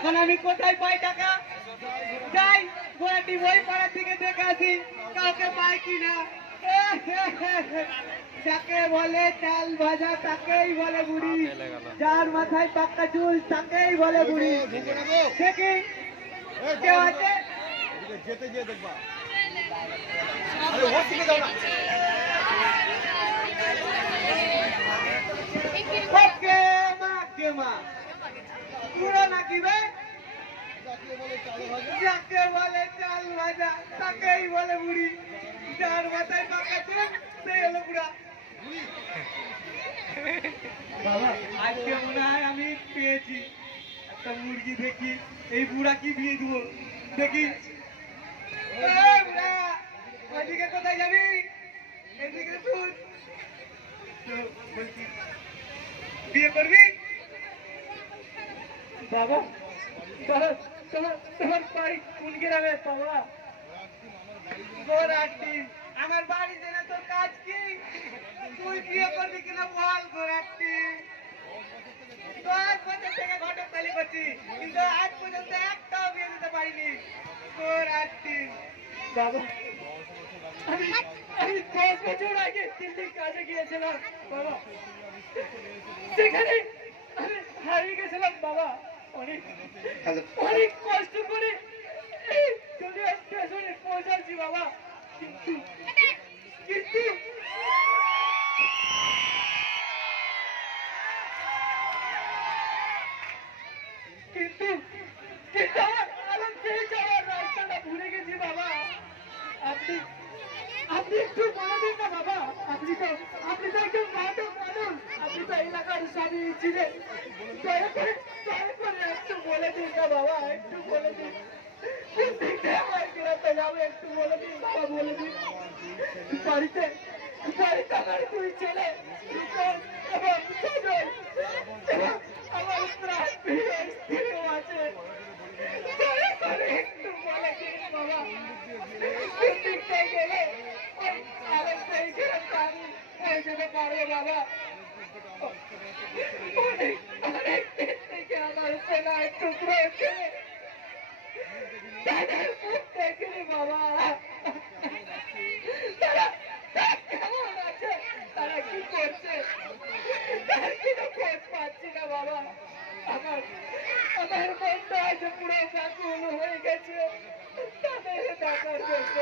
এখন আমি কোথায় পাই টাকা? যাই গোয়াটি ওই পাড়ার দিকে দেখে আসি কাউকে পাই কিনা। যাকে বলে চাল ভাজা তাকেই বলে বুড়ি, যার মাথায় পাক্কা চুল তাকেই বলে বুড়ি। দেখি কেউ আছে? যেতে গিয়ে দেখবা পুরো নাকি বে? যাকে বলে চাল ভাজা তাকেই বলে বুড়ি, যার মাথায় পাকা চুল সে হলো বুড়া। বাবা আজকে মনে হয় আমি পেয়েছি একটা মুরগি। দেখি এই বুড়া কি বিয়ে দিব। দেখি বুড়া ওইদিকে কোথায় যাবি? এদিকে শুন, বলছি বিয়ে করবি? বাবা তোমার বাড়ি কোন গ্রামে? বাবা গোরাটি। আমার বাড়ি জেনে তোর কাজ কি? তুই বিয়ে করবি কিনা বল গোরাটি। 10 বছর থেকে ঘটক তালি করছি কিন্তু আজ পর্যন্ত একটাও বিয়ে দিতে পারিনি গোরাটি। বাবা আমি 10 বছর আগে দিল্লির কাজে গিয়েছিলাম বাবা, সেখানে আমি হারিয়ে গেছিলাম বাবা। অনেক কষ্ট করে স্টেশনে পৌঁছাচ্ছি বাবা, কিন্তু কিন্তু কিন্তু কিন্তু আমার সেই যাওয়ার রাস্তাটা ভুলে গেছি বাবা। আপনি আপনি একটু বলে দিন না বাবা। আপনি তো একজন নাটক মানুষ, আপনি তো এলাকার স্বামী ছিলেন। দয়া করে একটু বলে দিন না বাবা, একটু বলে দিন। একটু বলে দিন বাবা, বলে দিন। বাড়িতে আমার 2 ছেলে এবং সজল এবং আমার প্রাণ প্রিয় স্ত্রীও আছে। দয়া করে একটু বলে দিন বাবা। দিকটাই গেলে আরেকটা এখানে পানি পৌঁছতে পারবো বাবা। অনেক দিন থেকে আমার সোনার টুকরো ছেলে তাদের মুখ দেখিনি বাবা। তারা কেমন আছে, তারা কি করছে, তার কিন্তু খোঁজ পাচ্ছি না বাবা। আমার মনটা আজ পুরো ব্যাকুল হয়ে গেছে তাদের দেখার জন্য।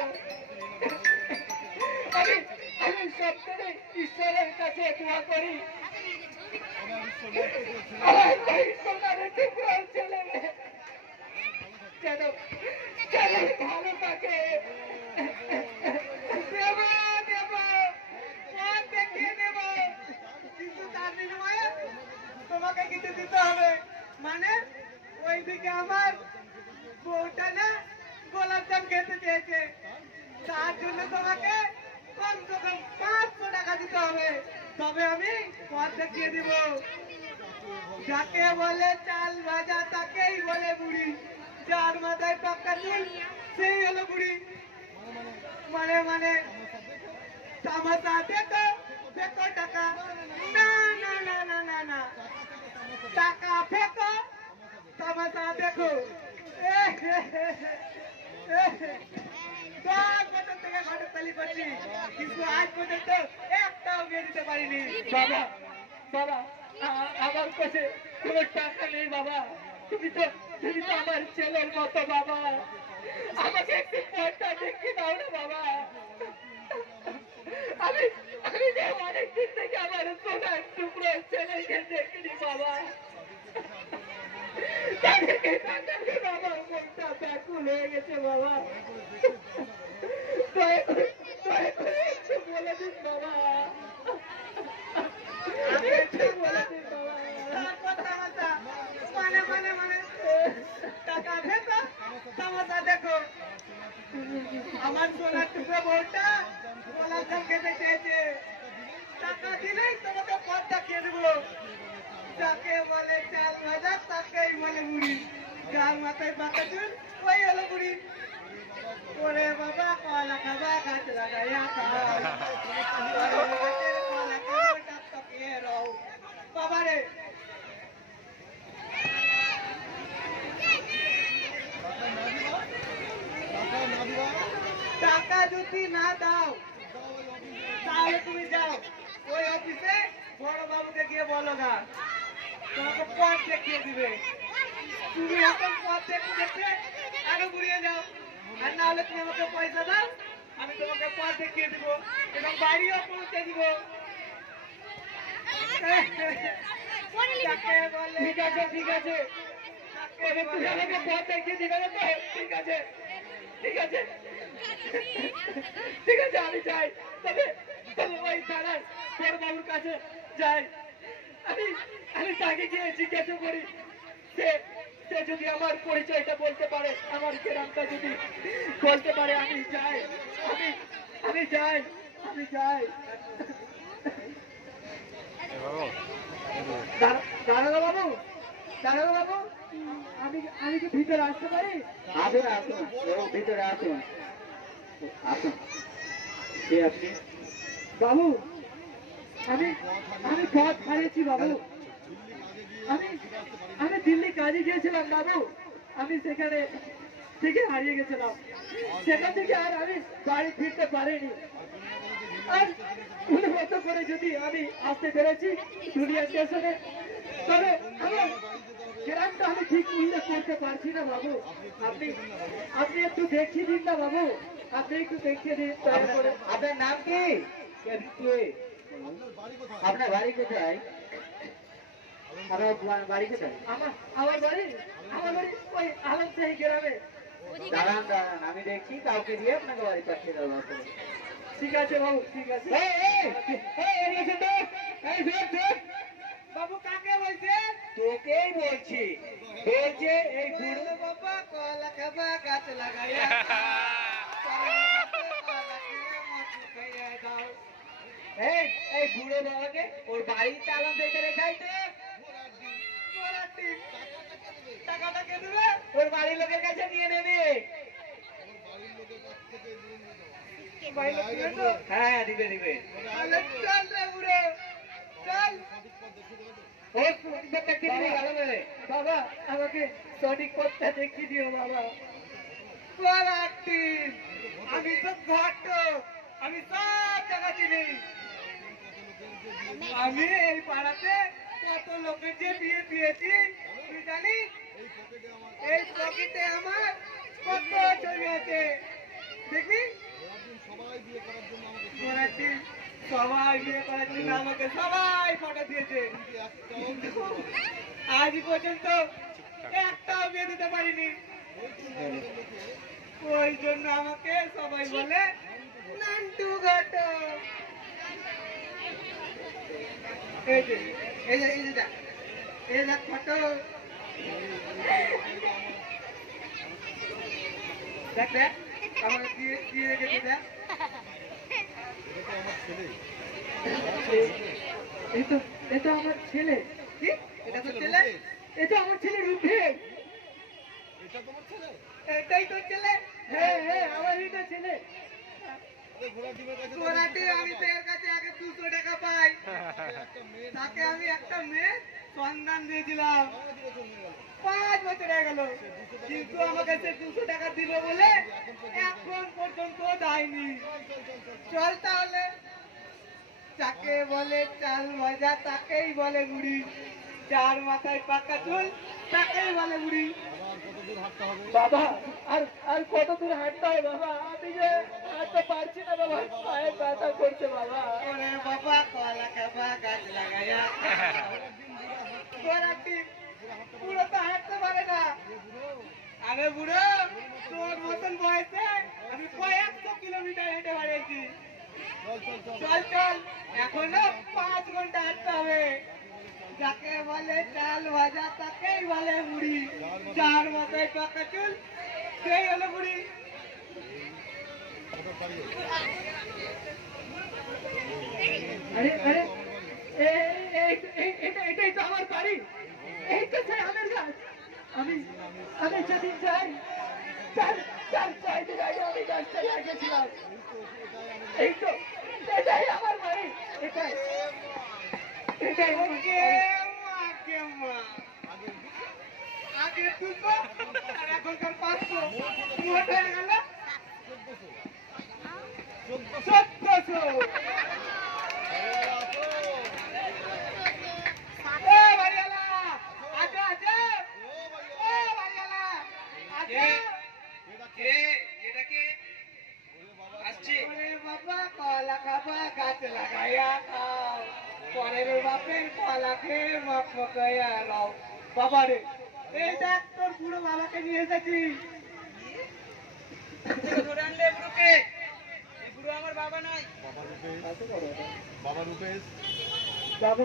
আমি সবসময় ঈশ্বরের কাছে দোয়া করি আমার এই সোনার টুকরো ছেলে যেন ভালো থাকে। দেখিয়ে দেব, কিন্তু তার বিনিময়ে তোমাকে কিছু দিতে হবে। মানে ওইদিকে আমার বউটা না গোলাপজাম খেতে চেয়েছে, তার জন্য তোমাকে কমসে কম 500 টাকা দিতে হবে, তবে আমি পথ দেখিয়ে দিব। যাকে বলে চাল ভাজা তাকেই বলে বুড়ি, যার মাথায় পাক্কা চুল সেই হলো বুড়ি। মানে তামাশা দেখো দেখো টাকা, না না না না না না, টাকা ফেকো তামাশা দেখো। 10 বছর থেকে ঘটক তালি করছি কিন্তু আজ পর্যন্ত একটাও বিয়ে দিতে পারিনি বাবা। বাবা আমার কাছে কোনো টাকা নেই বাবা। তুমি তো আমার ছেলের মতো বাবা, আমাকে একটু পয়সা দেখে দাও না বাবা। আমি যে অনেকদিন থেকে আমার সোনার টুকরো ছেলেকে দেখিনি বাবা। বাবা মনটা ব্যাকুল হয়ে গেছে বাবা। দয়া করে একটু বলে দিন বাবা, একটু বলে দিন বাবা। মানে টাকা ভেতো তামাশা দেখো। আমার সোনার টুকরো বউটা গোলাপজাম খেতে চেয়েছে, টাকা দিলেই তোমাকে পথ দেখিয়ে দেবো। যাকে বলে চাল ভাজা তাকেই বলে বুড়ি, যার মাথায় পাকা চুল ওই হলো বুড়ি। ওরে বাবা কলা খাবা গাছ লাগাইয়া বাবা রে যদি না দাও তাহলে তুমি যাও ওই অফিসে বড় বাবুকে গিয়ে বলো গা তোমাকে পথ দেখিয়ে দিবে। তুমি এখন পথ দেখতে দেখতে আরো ঘুরিয়ে যাও, আর না হলে তুমি আমাকে পয়সা দাও, আমি তোমাকে পথ দেখিয়ে দিব এবং বাড়িও পৌঁছে দিব। যাকে বলে ঠিক আছে ঠিক আছে, তবে তুই আমাকে পথ দেখিয়ে দিবে না তো? ঠিক আছে ঠিক আছে ঠিক আছে, আমি যাই। তবে তবে ওই থানার বড় বাবুর কাছে যাই, আমি আমি তাকে গিয়ে জিজ্ঞাসা করি, সে সে যদি আমার পরিচয়টা বলতে পারে, আমার গ্রামটা যদি বলতে পারে, আমি যাই, আমি আমি যাই, আমি যাই। দারোগা বাবু, দারোগা বাবু, আমি আমি কি ভিতরে আসতে পারি? আসুন আসুন, ও ভিতরে আসুন আসুন। কে আপনি? বাবু, আমি আমি পথ হারিয়েছি বাবু। আমি আমি দিল্লি কাজে গিয়েছিলাম বাবু, আমি সেখানে থেকে হারিয়ে গেছিলাম। সেখান থেকে আর আমি বাড়ি ফিরতে পারিনি। আর ভুলের মতো করে যদি আমি আসতে পেরেছি দুনিয়া স্টেশনে, তবে আমার গ্রামটা আমি ঠিক উল্লেখ করতে পারছি না বাবু। আপনি আপনি একটু দেখিয়ে দিন না বাবু, আপনি একটু দেখিয়ে দিন দয়া করে। আপনার নাম কি? আপনার বাড়ি কোথায়? আপনার বাড়ি কোথায়? আমার বাড়ি ওই আলমশাহী গ্রামে। দাঁড়ান দাঁড়ান, আমি দেখছি কাউকে দিয়ে আপনাকে বাড়ি পাঠিয়ে দেবো। ঠিক আছে বাবু, ঠিক আছে। বাবু কাকে বলছে? তোকেই বলছি, বলছে এই বুড়ো বুড়ো বাবা কলা খাবা গাছ লাগাইয়া এই এই বুড়ো বাবাকে ওর বাড়ির তালাম থেকে রেখাই তো, টাকাটা কে দেবে? ওর বাড়ির লোকের কাছে নিয়ে নেবে। বাইরে দিবে তো? হ্যাঁ দিবে দিবে। তাহলে চল রে বুড়ো, চল। ও প্রতিপক্ষকে দিবে ভালো করে। বাবা, আমাকে সঠিক পথটা দেখিয়ে দিও বাবা। কলাটি আমি তো ঘটক, আমি সব জায়গা চিনি। আমি এই পাড়াতে কত লোকের যে বিয়ে দিয়েছি তুই জানিস? এই পকেটে আমার কত ছবি আছে দেখবি? ঘোড়াটি সবাই বিয়ে করার জন্য আমাকে সবাই ফটো দিয়েছে, আজ পর্যন্ত একটাও বিয়ে দিতে পারিনি। ওই জন্য আমাকে সবাই বলে নান্টু ঘটক। এই যে এই যে এই যে দেখ, এই দেখ ফটো, দেখ দেখ আমাকে দিয়ে দিয়ে রেখেছে দেখ। এই তো আমার ছেলে। কি এটা তো ছেলে? এটা আমার ছেলে রূপেশ। এটাই তো ছেলে? হ্যাঁ হ্যাঁ, আমার এটা ছেলে। ঘোড়াটি আমি তো এর কাছে আগে 200 টাকা পাই, তাকে আমি একটা মেয়ে সন্ধান দিয়েছিলাম, 5 বছর হয়ে গেল, কিন্তু আমাকে সে 200 টাকা দিবে বলে এখন পর্যন্ত দেয়নি। চল তাহলে। যাকে বলে চাল ভাজা তাকেই বলে বুড়ি, যার মাথায় পাকা চুল তাকেই বলে বুড়ি। বাবা, আর আর কত দূর হাঁটতে হবে বাবা? আমি যে হাঁটতে পারছি না বাবা, পায়ে ব্যথা করছে বাবা। ওরে বাবা কলা খাবা গাছ লাগাইয়া। ঘোড়াটি পুরো তো হাঁটতে পারে না। আরে বুড়ো, তোর মতন বয়সে আমি কয়েকশো কিলোমিটার হেঁটে বেড়িয়েছি। চল চল, এখনো 5 ঘন্টা হাঁটতে হবে। যাকে বলে চাল ভাজা তাকেই বলে বুড়ি, যার মাথায় পাকা চুল সেই হলো বুড়ি। আরে আরে, এটাই তো আমার বাড়ি, এই তো সেই আমের গাছ। আমি আমি সেদিন যাই, চার দিন আগে আমি গাছটা লাগিয়েছিলাম। এই তো, এটাই আমার বাড়ি, এটাই এটাই আমার কে বাড়ি। মা, কে মা। আগে 200 আর এখনকার 500 মোট হয়ে গেল 1400। এ বাড়িওয়ালা, আচ্ছা আচ্ছা, এ বাড়িওয়ালা, আচ্ছা। কে এটা কে আসছে? ওরে বাবা কলা খাবা গাছ লাগাইয়া খাও, পরের বাপের কলা খেয়ে মক মকাইয়া লাও। বাবা রে, এই দেখ তোর বুড়ো বাবাকে নিয়ে এসেছি। ধরে আনলে বুড়োকে? এই বুড়ো আমার বাবা নয়। বাবা রূপেশ, বাবা,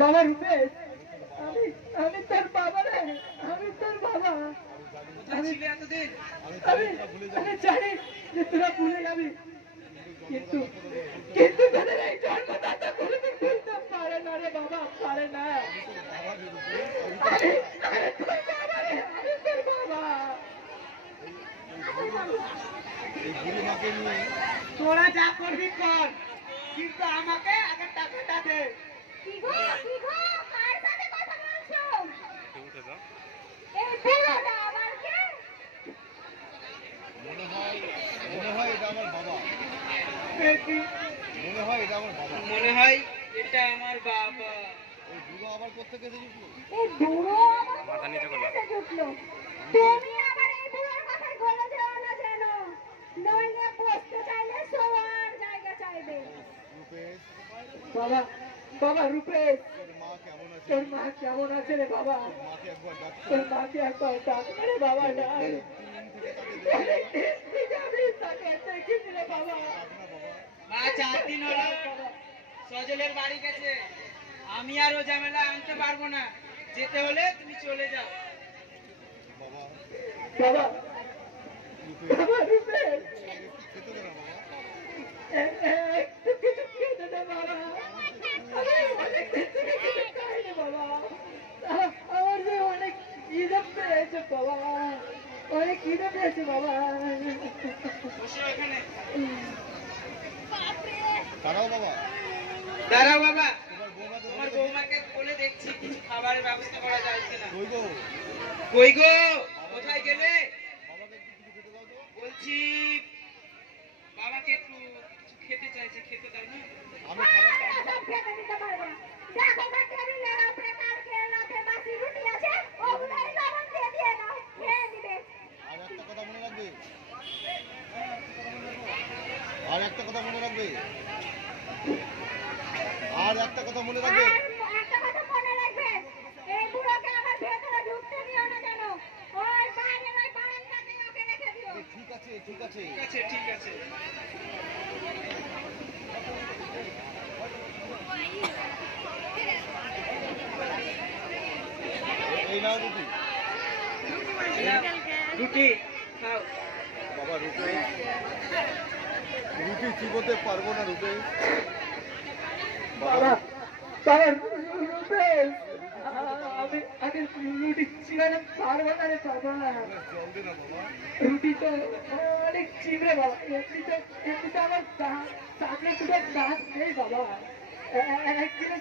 বাবা রূপেশ, আমি তোর বাবা রে, আমি তোর বাবা। কোথায় ছিলে এতদিন? আমি জানি যে তোরা ভুলে যাবি, কিন্তু কিন্তু তোদের এই জন্মদাতা কোনোদিন ভুলতে পারে না রে বাবা, পারে না। আমি তোর বাবা রে, আমি তোর বাবা। এই বুড়ি মাকে নিয়ে তোরা যা করবি কর, কিন্তু আমাকে আগে টাকাটা দে। কি গো কার সাথে কথা বলছো? এই বুড়োটা আবার কে? মনে হয় এটা আমার বাবা, দেখি মনে হয় এটা আমার বাবা। মনে হয় এটা আমার বাবা। এই বুড়ো আবার কোত্থেকে এসে জুটলো? এই বুড়ো আবার মাথা নিচে করলো। তুমি আবার এই বুড়োর কথায় গলে যেও না যেন, নইলে বসতে চাইলে শোয়ার জায়গা চাইবে। রূপেশ, বাবা, বাবা রূপেশ, তোর মা কেমন আছে? তোর মা কেমন আছে রে বাবা? মাকে একবার ডাক। তোর মাকে একবার ডাক রে বাবা, ডাক। অনেকদিন থেকে আমি তাকে দেখিনি রে বাবা। মা 4 দিন হলো সজলের বাড়ি গেছে। আমি আর ও ঝামেলা আনতে পারবো না। যেতে হলে তুমি চলে যাও। বাবা বাবা, রূপেশ, বাবা রূপেশ, খেতে দে না বাবা। একটু কিছু খেতে দে বাবা। আমি অনেকদিন থেকে কিছু খাইনি বাবা। আমার যে অনেক খিদে পেয়েছে বাবা, অনেক খিদে পেয়েছে বাবা। বসো এখানে। দাঁড়াও বাবা, দাঁড়াও বাবা। তোমার বৌমাকে তোমার বৌমাকে বলে দেখছি কিছু খাবারের ব্যবস্থা করা যায় কিনা। কই গো? কই গো? কোথায় গেলে? বাবাকে একটু কিছু খেতে দাও তো। বলছি বাবাকে একটু কিছু খেতে চাইছে, খেতে দাও না। আমি খাবার সব খেতে দিতে পারবো না। দেখো না টেবিলে রাতে কালকে রাতে বাসি রুটি আছে, ওগুলোই লবণ দিয়ে দিয়ে দাও, খেয়ে নিবে। আর একটা কথা মনে রাখবে, আর একটা কথা মনে রাখবে, আর একটা কথা মনে রাখবে। আর একটা কথা মনে রাখবেন, এই বুড়োকে আবার ভেতরে ঢুকতে দিও না যেন, ওই বাইরে ওই বারান্দাতে ওকে রেখে দিও। ঠিক আছে, ঠিক আছে। ঠিক আছে, ঠিক আছে। এই নাও রুটি। রুটি খাও। বাবা রূপেশ, রুটি চিবোতে পারবো না রূপেশ। বাবা, বাবা রূপেশ, আমি রুটি চিবাতে পারবো না রে বাবা। জল দে না বাবা। রুটি তো অনেক চিবড়ে বাবা, এমনিতে আমার সামনে দুটো দাঁত নেই বাবা। একদিনে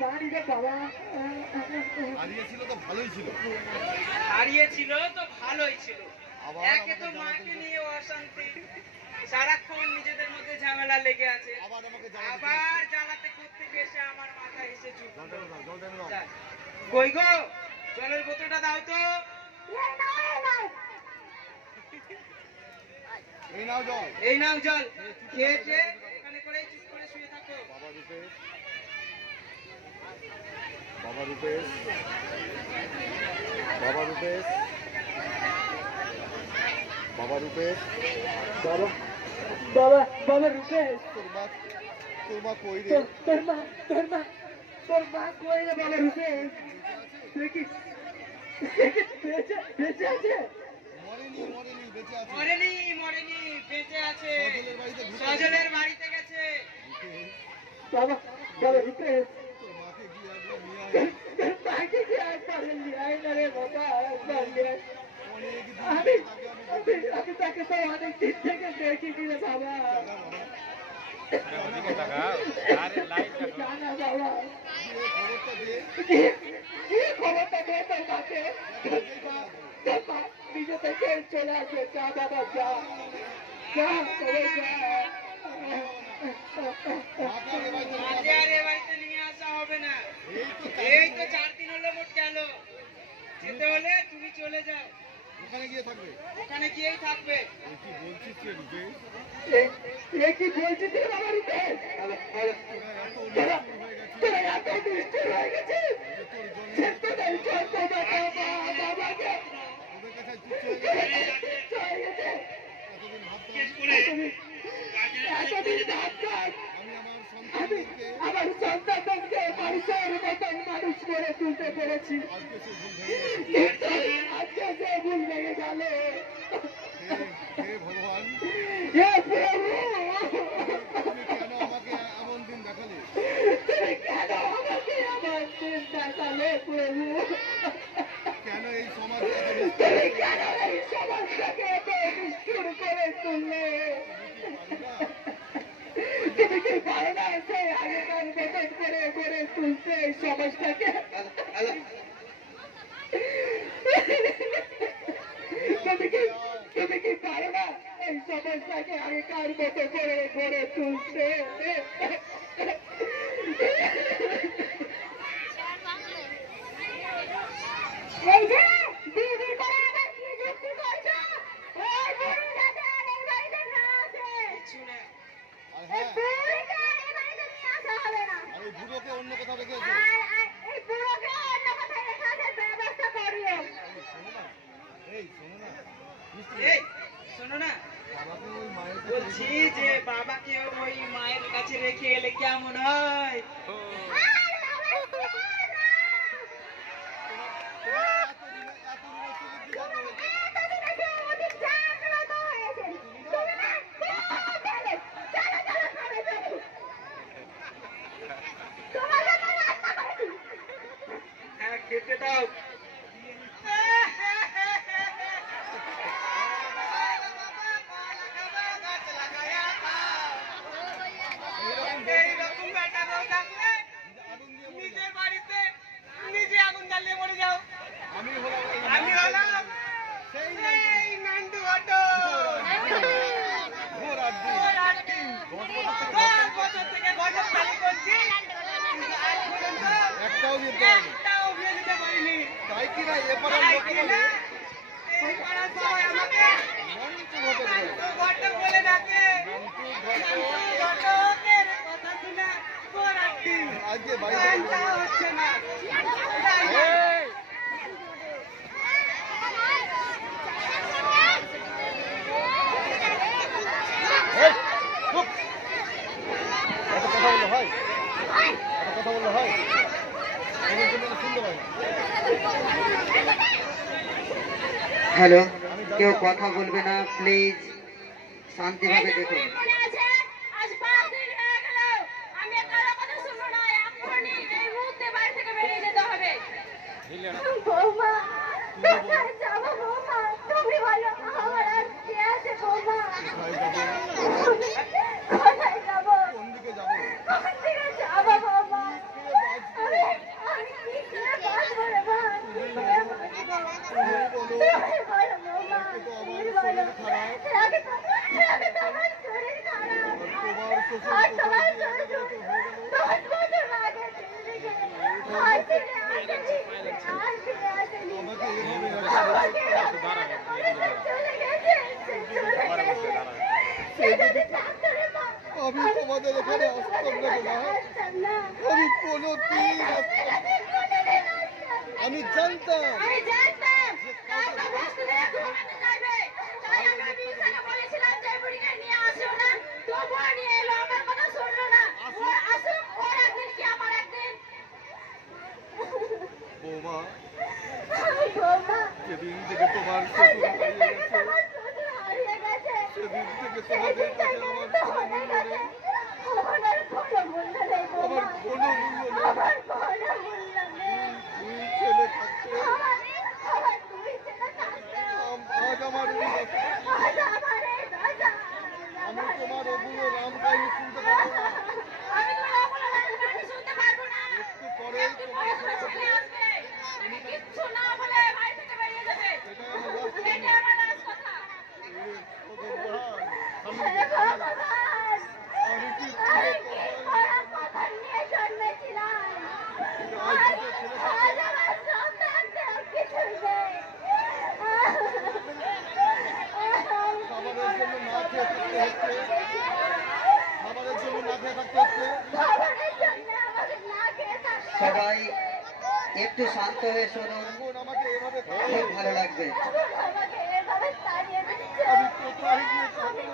পানি দে বাবা। হারিয়েছিল তো ভালোই ছিল, হারিয়েছিল তো ভালোই ছিল। আবার একে তো আমাকে মাকে জ্বালাতন নিয়ে অশান্তি, সারাক্ষণ নিজেদের মধ্যে ঝামেলা লেগে আছে। আবার আমাকে জ্বালাতন আবার জ্বালাতে করতে এসে আমার মাথায় এসে জল ঝুঁকলো। টেনে দাও, জল টেনে দাও। যাক। কই গো, জলের বোতলটা দাও তো। এই নাও, এই নাও। এই নাও জল। এই নাও জল। খেয়েছে এখানে করেই চুপ করে শুয়ে থাকো। বাবা রূপেশ, বাবা রূপেশ, বাবা রূপেশ, বাবা রূপেশ। বাবা, বাবা, বাবা রূপেশ, তোর মা কই রে? তোর মা কই রে বাবা রূপেশ? দেখি বেঁচে আছে? মরেনি, মরেনি, বেঁচে আছে। মরেনি, মরেনি, বেঁচে আছে। সজলের বাড়িতে ঘুরে সজলের বাড়িতে গেছে। রূপেশ, বাবা, বাবা রূপেশ, তোর মাকে গিয়ে একবার নিয়ে আয়। মাকে কি একবার নিয়ে আয় না রে বাবা, একবার নিয়ে আয়। অনেক দিন আমি আগে আমি আমি তাকে তো অনেক দিন থেকে দেখিনি রে বাবা। বাবা, জানা বাবা খবরটা দে কি খবরটা দে তোর মাকে তোর মা নিজে থেকে চলে আসবে যা বাবা যা যা তবে যা মাকে আর এ বাড়িতে নিয়ে আসা হবে না। এই তো 4 দিন হলো মোট গেল। যেতে হলে তুমি চলে যাও, ওখানে গিয়ে থাকবে ওখানে গিয়েই থাকবে। এই কি বলছিস রে রূপেশ এ কি বলছিস রে বাবা রূপেশ? তোরা এত নিষ্ঠুর হয়ে গেছিস সে তোদের জন্ম বাবা বাবাকে ওদের কাছে তুচ্ছ হয়ে গেছে চলে গেছে এতদিন ভাবতাম এতদিন ভাবতাম আমি আমার আমি সন্তানদেরকে আমার সন্তানকে মানুষের মতন মানুষ করে তুলতে পেরেছি আজকে সে ভুল ভেঙে গেছে কিন্তু আজকে সে ভুল ভেঙে গেল হে ভগবান হে প্রভু তুমি কেন আমাকে এমন দিন দেখালে তুমি কেন আমাকে আমার দিন দেখালে প্রভু কেন এই সমাজে এত নিষ্ঠুর তুমি কেন এই সমাজটাকে এত নিষ্ঠুর করে তুললে তুমি কি পারো না সেই আগেকার মতন করে করে তুলতে এই সমাজটাকে তুমি কি পারো না এই সমাজটাকে আগেকার মতো করে গড়ে তুলতে এই যে দিদি করে আবার কি যুক্তি করছো? ওই বুড়ি যাতে আর এই বাড়িতে না আসে। কিছু না। আর এই হ্যাঁ বুড়িকে আর এই বাড়িতে নিয়ে আসা হবে না। আর ওই বুড়োকে অন্য কোথাও রেখে এসো আর এই বুড়োকে অন্য কোথায় রেখে আসার ব্যবস্থা করিও। শোনো না এই শোনো না মিষ্টি এই শোনো না, বাবাকে ওই মায়ের কাছে বলছি যে বাবাকে ওই মায়ের কাছে রেখে এলে কেমন হয়? আরে আমার প্রিয় না। এতদিন এসে ওদিক জাগ্রত হয়েছেন। তুমি না খুব ভালো। চলো, চলো, খাবে চলো। তোমার জন্য রান্না করেছি। হ্যাঁ, খেতে দাও। এইরকম বেটা বউ থাকলে নিজের বাড়িতে নিজে আগুন জ্বালিয়ে মরে যাও। আমি হলাম আমি হলাম সেই নান্টু ঘটো। ঘোর আড্ডি 10 বছর থেকে ঘটক চালু করছি, কিন্তু আজ পর্যন্ত একটাও দিতে পারিনি একটাও বিয়ে দিতে পারিনি। তাই কি না এপাড়ার তাই লোকে কিনা বলে এই পাড়ার সবাই আমাকে মন্টু ঘটক বলে। নান্টু ঘটক বলে ডাকে। মন্টু ঘটক ঘটকের কথা শুনে গোড়াটি আজকে বাড়িতে হচ্ছে না। এই এই, চুপ! এত কথা বললে হয় এত কথা বললে হয় শুনতে পাই না। হ্যালো, কেউ কথা বলবে না প্লিজ, শান্তিভাবে দেখুন। মনে আছে আজ 5 দিন হয়ে গেল আমি কারো কথা শুনবো না। এখনই এই মুহূর্তে বাড়ি থেকে বেরিয়ে যেতে হবে। বৌমা কোথায় যাবো বৌমা? তুমি বলো আমার আর কে আছে বৌমা? কোথায় যাবো? কোন দিকে যাবো কোন দিকে যাবো বৌমা? আমি কি করে বাঁচবো রে মা? কি করে বাঁচবো? তুমি বলো বৌমা, তুমি বলো। আগে তো আমার শরীর খারাপ। তোমার শ্বশুর আর তোমার কোথায় গিয়ে শ্বশুর এত বছর হয়ে গেল 10 বছর আগে চলে গেছে। আর ফিরে আসেনি। আর ফিরে আসেনি। আমাকে এভাবে আমাকে চলে গেছে। চলে গেছে। সে যদি থাকতো রে মা, আমি তোমাদের এখানে আসতাম না গো মা। আসতাম না। আমি কোনোদিন আসতাম না। আমি কোনোদিন আসতাম না। আমি জানতাম আমি জানতাম কাউকে বস্তু দিয়ে ঘুমাতে চাইবে। তাই আমরা বিউসাকে বলেছিলাম যে বুড়িকে নিয়ে আসো না। তবুও নিয়ে এলো, আমার কথা শুনলো না। ওর আসুক, ওর একদিন কি আমার একদিন। বৌমা বৌমা, যেদিন থেকে তোমার শ্বশুর যেদিন হারিয়ে থেকে গেছে তোমার শ্বশুর হারিয়ে গেছে, সেদিন থেকে সেদিন তোমাদের কাছে থেকে আমার কিন্তু কোনো হয়ে মূল্য গেছে। নেই। আমার কোনো মূল্য নেই বৌমা। আমার কোনো মূল্য নেই। আমার কোনো মূল্য নেই। দুই ছেলে থাকতে আমার দুই ছেলে থাকতে আজ আমার এই দশা। আজ আমার এই দশা। আমি তোমার ওগুলো রাম কাহিনী শুনতে পাচ্ছি সবাই একটু শান্ত হয়ে শুনুন, বোন আমাকে এভাবে খুব ভালো লাগবে। আমাকে এভাবে তাড়িয়ে দিচ্ছে। আমি কোথায় গিয়ে থাকবো?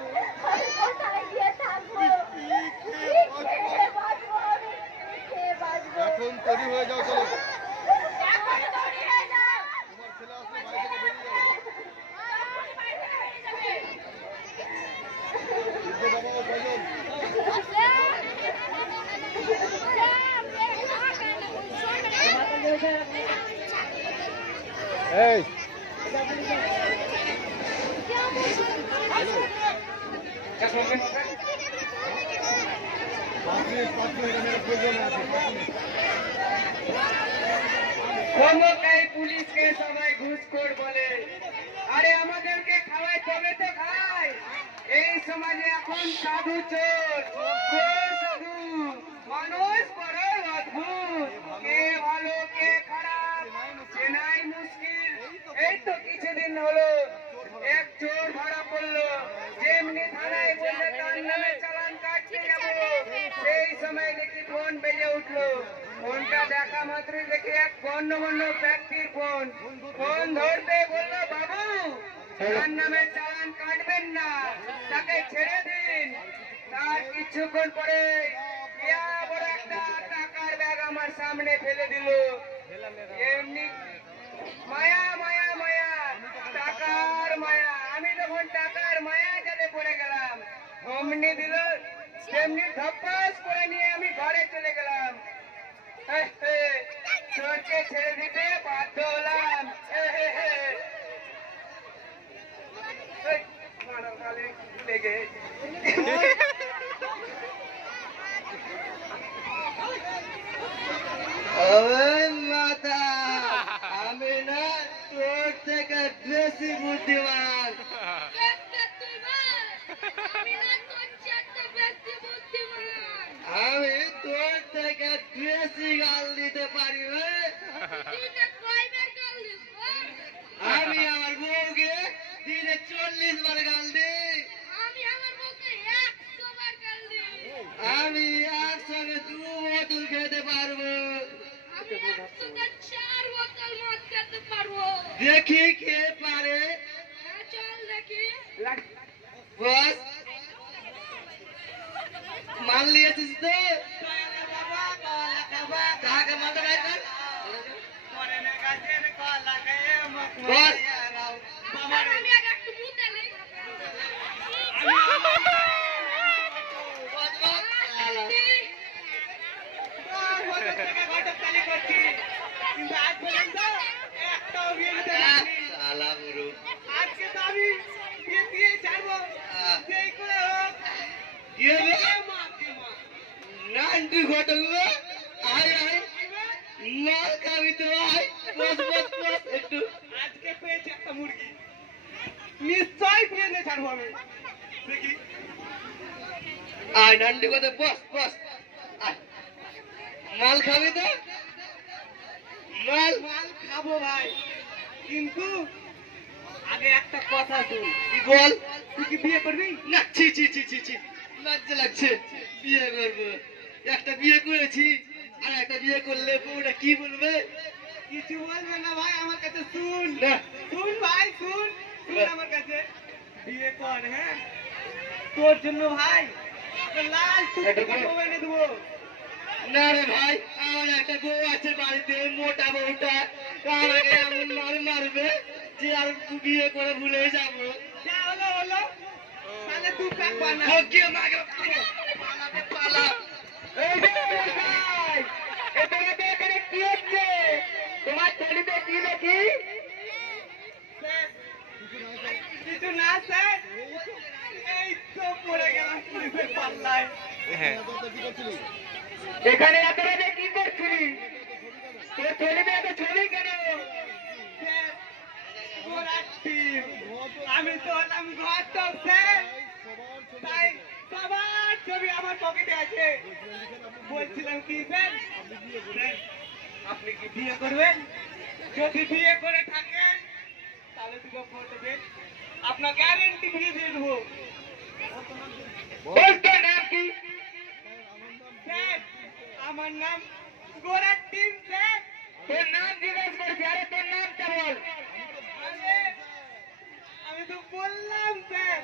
আমি কোথায় গিয়ে থাকবো? কি কি খেয়ে বাঁচবো? খেয়ে বাঁচবো আমি? কি খেয়ে বাঁচবো? এখন তৈরি হয়ে যাও, চলো। এখনই তৈরি হয়ে যাও। তোমার ছেলে আসলে বাড়ি থেকে বেরিয়ে যাবে। এখনই বাড়ি থেকে বেরিয়ে যাবে। বৃদ্ধ বাবা ও সজল, এই পাঁচ মিনিট আমার প্রয়োজন আছে। 5 মিনিট। ক্ষমতায় পুলিশকে সবাই ঘুষখোর বলে। আরে আমাদেরকে খাওয়ায় তবে তো খায়। এই সমাজে এখন সাধু চোর, চোর সাধু, মানুষ বড় অদ্ভুত। কে ভালো কে খারাপ চেনাই মুশকিল। এই তো কিছুদিন হলো এক চোর ধরা পড়লো। যেমনি থানায় বললে তার নামে চালান কাটতে যাবো, সেই সময় দেখি ফোন বেজে উঠলো। ফোনটা দেখা মাত্রই দেখি এক গণ্যমান্য ব্যক্তির ফোন। ফোন ধরতে বললো, বাবু তার নামে চালান কাটবেন না, তাকে ছেড়ে দিন। তার কিছুক্ষণ পরে ইয়া বড় একটা টাকার ব্যাগ আমার সামনে ফেলে দিল। এমনি মায়া মায়া মায়া, টাকার মায়া। আমি তখন টাকার মায়া যাতে পড়ে গেলাম। অমনি দিল, তেমনি ধপাস করে নিয়ে আমি ঘরে চলে গেলাম। চোরকে ছেড়ে দিতে বাধ্য হলাম। মারার গালে লেগে ওই মাতা, আমি না তোর থেকে বেশি বুদ্ধিমান। আমি তোর থেকে বেশি গাল দিতে পারি রে। আমি আমার বউকে দিনে 40 বার গাল দিই। আমি একসঙ্গে 2 বোতল খেতে পারবো। দেখি কে পারে। বস, মাল নিয়েছিস তো? কাকে মালটা বের কর। বস, বস, বস। আলা। কিন্তু আজ পর্যন্ত একটাও বিয়ে দিতে পারিনি। শালা বুড়ো। আজকে তো আমি বিয়ে দিয়ে ছাড়বো, যেই করে হোক। কি হবে? মা, কি মা? নান্টু ঘটক গো। আয় আয়, মাল খাবি তো আয়। বস বস বস একটু। আজকে পেয়েছি একটা মুরগি, নিশ্চয় বিয়ে দিয়ে ছাড়বো আমি। দেখি আয় নান্টু ঘটক, বস বস। আয়। মাল খাবি তো? মাল। মাল খাবো ভাই, কিন্তু আগে একটা কথা শুন। কি বল? তুই কি বিয়ে করবি? না, ছি ছি ছি ছি ছি, লজ্জা লাগছে। বিয়ে করবো? একটা বিয়ে করেছি, আর একটা বিয়ে করলে বউটা কি বলবে? কিছু বলবে না ভাই, আমার কাছে শুন। না। শুন ভাই, শুন শুন আমার কাছে। বিয়ে কর, হ্যাঁ, তোর জন্য ভাই লাল টুকটুকে বউ এনে দেবো। না রে ভাই, আমার একটা বউ আছে বাড়িতে, মোটা বউটা আমাকে এমন মার মারবে যে আর বিয়ে করে ভুলে যাবো। যা হলো হলো, তাহলে তুই প্যাক বানা। ওকে মাকে পালাবে, পালা। এই যে ভাই, তোমাদের এখানে কি হচ্ছে? তোমার ছেলেতে কি দেখি? কিছু না স্যার, এই তো পড়ে গেলাম পুলিশের পাল্লায়। কি করছিলি? এখানে এত রাতে কি করছিলি? তোর ছেলেতে এত ছবি কেন? স্যার, ঘোড়ার টিম। আমি তো হলাম ঘটক স্যার, তাই সবার ছবি আমার পকেটে আছে। বলছিলাম কি স্যার, স্যার, আপনি কি বিয়ে করবেন? যদি বিয়ে করে থাকেন তাহলে দুটো ফটো দেন, আপনার গ্যারেন্টি বিয়ে দিয়ে দেবো। বলতে নাম কি? স্যার, আমার নাম ঘোড়ার টিম স্যার। তোর নাম জিজ্ঞেস করছি, আরে তোর নামটা বল। আমি তো বললাম স্যার,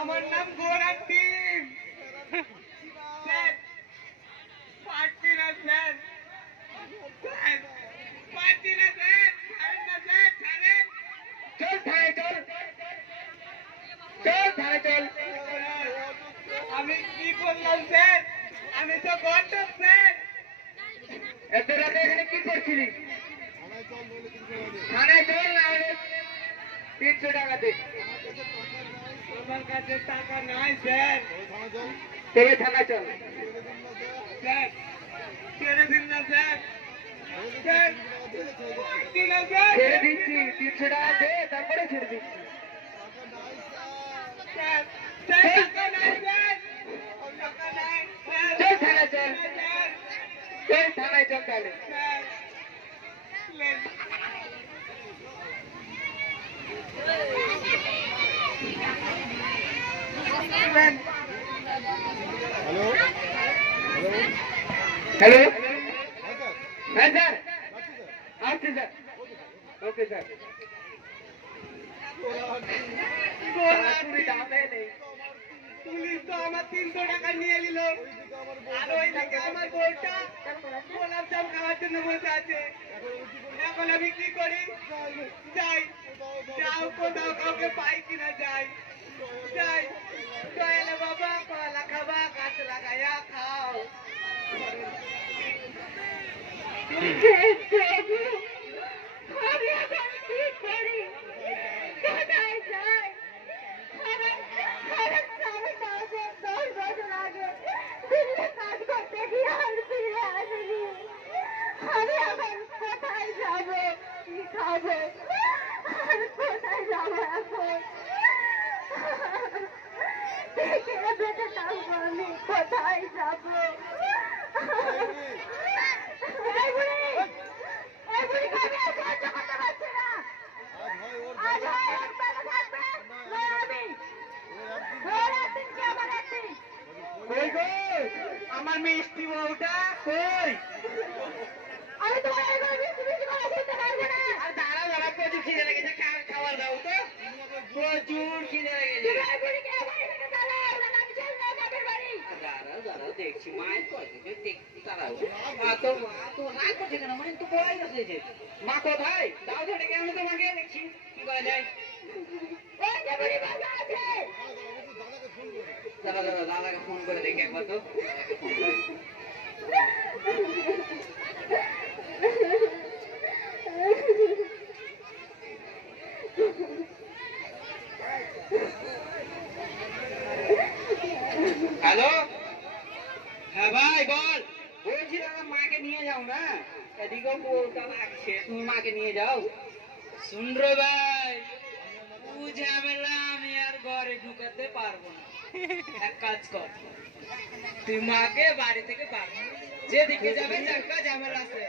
আমার নাম ঘোড়ার টিম। স্যার পারছি না স্যার, স্যার পারছি না স্যার, ছাড়েন না স্যার, ছাড়েন। চল থানায় চল, চল থানায় চল। আমি কি করলাম স্যার, আমি তো গন্ডক স্যার। এত রাতে এখানে কি করছিলি? থানায় চল নইলে 300 টাকা দে। থানায় চল, না হলে 300 টাকা দে। আমার কাছে টাকা নাই স্যার। ওই থানায় চল। তবে থানায় চল। স্যার ছেড়ে দিন না স্যার, স্যার পারছি না স্যার, ছেড়ে দিচ্ছি, 300 টাকা দে, তারপরে ছেড়ে দিচ্ছি। স্যার স্যার টাকা নাই স্যার, টাকা নাই স্যার। চল থানায় চল, স্যার চল থানায় চল তাহলে। Sir please. হ্যালো হ্যালো, হ্যাঁ স্যার, হ্যাঁ স্যার, আসছি স্যার, ওকে স্যার। পুরি দামে নেই। পুলিশ তো আমার 300 টাকা নিয়ে নিল, আর ওইদিকে আমার বউটা গোলাপ জাম খাওয়ার জন্য বসে আছে। এখন আমি কি করি? যাই, যাও কোথাও কাউকে পাই কিনা, যাই যাই। দয়ালে বাবা কলা খাবা, গাছ লাগাইয়া খাও। আমি এখন কি করি? কোথায় যাই? আমার 10 বছর আগে দিল্লি কাজ করতে গিয়ে আর ফিরে আসিনি। আমি এখন কোথায় যাব? কি খাবো? আর কোথায় যাব এখন? কে বেঁচে থাকবো আমি? কোথায় যাব? এই বুড়ি! এই বুড়িকে আমি আর সহ্য করতে পারছি না। আজ হয় ওর বেলা থাকবে, নয় আমি। ওর একদিন কি আমার একদিন। কই গো আমার মিষ্টি বউটা কই? আমি তোমার এগুলো মিষ্টি মিষ্টি করে দিতে পারবো না। আর দাঁড়া দাঁড়া, প্রচুর খিদে লেগেছে, খাবার দাও তো। প্রচুর খিদে লেগেছে। তুমি এই বুড়িকে এই বাড়ি থেকে তাড়াও, নাহলে আমি চলে যাবো বাপের বাড়ি। দাঁড়াও দাঁড়াও, দেখছি মায়ের কয়েছে, দেখছি দাঁড়াও। তোর মা তো রাগ করছে কেন? মায়ের তো বয়স আছে যে। মা কোথায়? দাও তো ডেকে আনো তোমাকে, দেখছি কি করা যায়। এই যে বুড়ি বসে আছে। দাঁড়া দাঁড়া, দাদাকে ফোন করে দেখি একবার তো। দাদাকে ফোন করে। হ্যালো, হ্যাঁ ভাই বল। বলছি দাদা মাকে নিয়ে যাও না, এদিকেও বউটা লাগছে, তুমি মাকে নিয়ে যাও। শুন রে ভাই, ও ঝামেলা আমি আর ঘরে ঢুকাতে পারবো না। এক কাজ কর, তুই মাকে বাড়ি থেকে পারবো, যেদিকে যাবে একটা ঝামেলা আছে।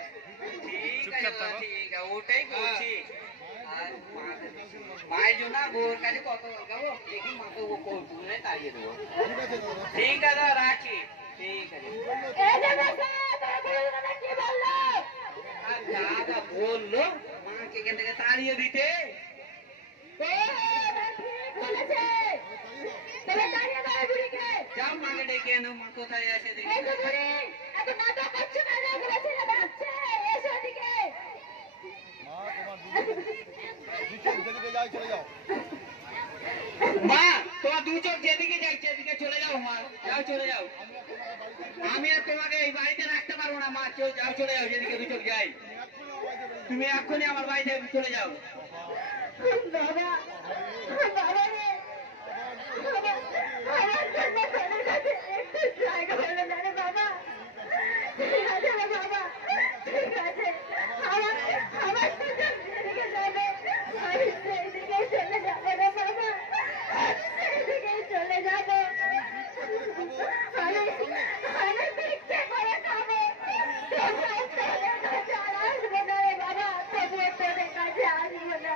ঠিক আছে দাদা, ঠিক আছে, ওটাই বলছি। আর মায়ের জন্য বউর কাছে কত গাবো, দেখি মাকে ও কৌতুকে তাড়িয়ে দেবো। ঠিক আছে দাদা, রাখি। ঠিক আছে। এই যে বসে, তোর বুড়ি দাদা কি বললো? আর দাদা বললো মাকে এখান থেকে তাড়িয়ে দিতে। ও, ঠিক বলেছে। তবে দাঁড়িয়ে দাও এই বুড়িকে। যাও মাকে ডেকে এনো, মা কোথায় আছে দেখি। এই যে বুড়ি, এত নাটক করছো কেন? এগুলো ছেড়ে যাচ্ছে, এসো এদিকে। মা তোমার 2 চোখ যেদিকে যাই চলে যাও। মা তোমার দু চোখ যেদিকে যাচ্ছে এদিকে চলে যাও, মা যাও চলে যাও। আমি আর তোমাকে এই বাড়িতে রাখতে পারবো না, মা যাও চলে যাও, যেদিকে দু চোখ যাই। তুমি এক্ষুনি আমার বাড়িতে চলে যাও। বাবা, বাবা রে, আমার জন্য চলে গেছে, একটু জায়গা হলো না রে বাবা। ঠিক আছে রে বাবা, ঠিক আছে। আমার সুযোগ যেদিকে যাবে, আমি সেদিকে চলে যাবো রে বাবা, সেদিকেই চলে যাবো। আমি ভিক্ষে করে খাবো, তোমরা চলে কাছে আর আসবো না রে বাবা, তবুও তোদের কাছে আসবো না।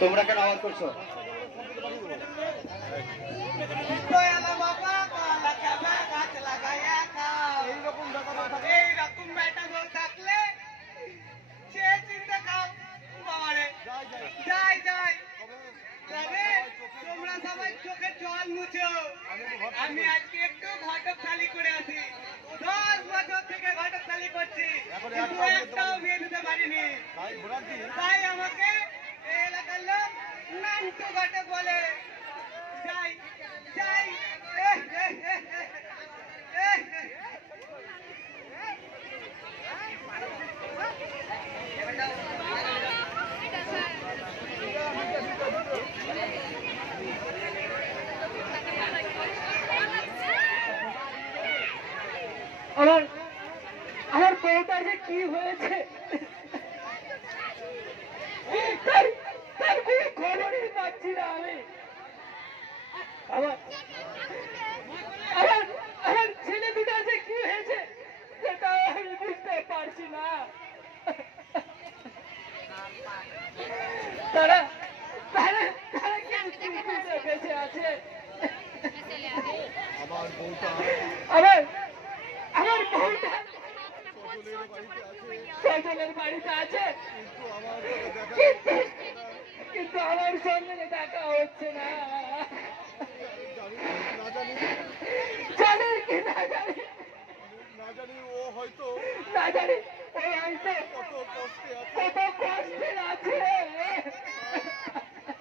তোমরা কেন আওয়াজ করছো? দয়ালা বাবা কালা খাবা গাছ লাগায়া খাও। এইরকম ব্যাপার না থাকে। এইরকম বেটা বউ থাকলে সে চিন্তা খাও বাবারে। যাই যাই যাই যাই তবে তবে তোমরা সবাই চোখে জল মুছো। আমি আজকে একটু ঘটক খালি করে আছি। 10 বছর থেকে ঘটক খালি করছি, এখন কিন্তু একটাও বিয়ে দিতে পারিনি। তাই ঘোরার দিন তাই আমাকে এই এলাকার লোক নান্টু ঘটক বলে। যাই যাই এহ, এহ, এহ, এহ, এহ, এহ। আমার আমার বউটার যে কি হয়েছে তার তার কোনো খবরই পাচ্ছি না আমি। আমার আমার আমার ছেলে দুটা যে কি হয়েছে সেটা আমি বুঝতে পারছি না। তারা তারা তারা কিন্তু বেঁচে আছে। আমার বউটা আমার আমার বউটা সজলের সজলের বাড়িতে বাড়িতে আছে, আছে, কিন্তু আমার সাথে দেখা কিন্তু কিন্তু আমার সঙ্গে দেখা হচ্ছে না। জানি না জানি জানি কি না জানি না জানি ও হয়তো না জানি ও হয়তো কত কষ্টে আছে। কত কষ্টে আছে।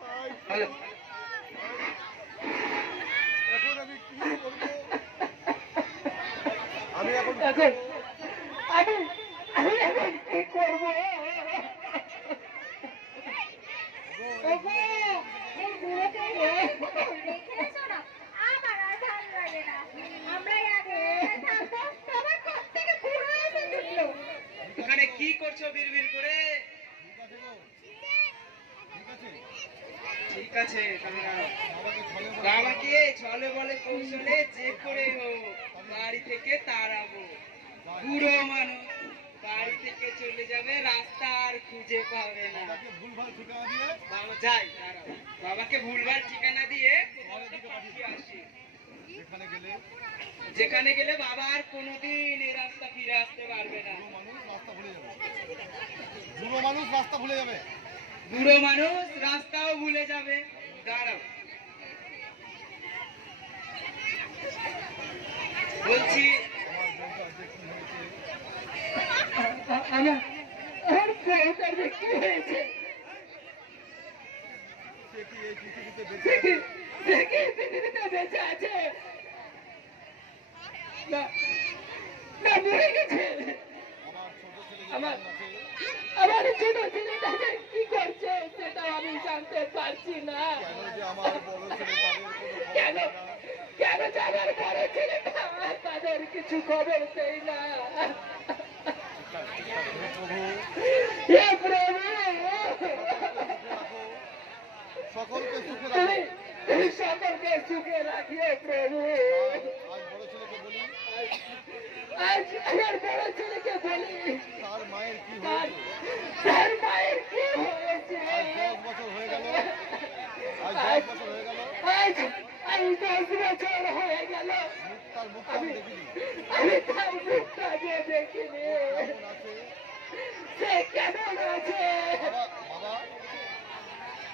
তাই হ্যালো, এখন আমি কি করব? আমি এখন এখন আমি আমি এখন কি করবো? ওগো, এই বুড়োকে রেখে এসো না, আমার আর ভালো লাগে না। আমরাই আগে থাকবো, সবার ঘর থেকে বুড়ো এসে জুটলো। এখানে কি করছো বিড়বিড় করে? ঠিক আছে, তোমরা বাবাকে ছলে বলে কৌশলে যে করে হোক বাড়ি থেকে তাড়াবো। বুড়ো মানুষ বাড়ি থেকে চলে যাবে, রাস্তা আর খুঁজে পাবে না। তাকে ভুলভাল ঠিকানা দিয়ে বাবা যাই, দাঁড়াও। বাবাকে ভুলভাল ঠিকানা দিয়ে কোথাও একটা পাঠিয়ে আসি। যেখানে গেলে যেখানে গেলে বাবা আর কোনোদিন এই রাস্তা ফিরে আসতে পারবে না। বুড়ো মানুষ রাস্তা ভুলে যাবে। বুড়ো মানুষ রাস্তাও ভুলে যাবে। দাঁড়াও, বলছি আমার আমার বউটার যে কি হয়েছে সে কি এই পৃথিবীতে বেঁচে সে কি সে কি পৃথিবীতে বেঁচে আছে না না মরে গেছে? আমার ছোট ছেলে আমার আমার ছোট ছেলেটা যে কি করছে সেটা আমি জানতে পারছি না। কেন যে আমার বড় ছেলে তাদের কোনো কেন খবর না। কেন যে আমার বড় ছেলেটা তাদের কিছু খবর দেয় না? প্রভু হে প্রভু, সকলকে সুখে তুমি রাখো। তুমি সকলকে সুখে রাখিও প্রভু। আজ বড় ছেলেকে বলি আজ আমার বড় ছেলেকে বলি তার মায়ের কি তার হয়েছে। তার মায়ের কি হয়েছে। আজ 10 বছর হয়ে গেল। আজ 10 বছর হয়ে গেল। আজ আজ 10 বছর হয়ে গেল তার মুখটা আমি আমি দেখিনি। আমি তার মুখটা যে দেখিনি। কেমন আছে? সে কেমন আছে? বাবা বাবা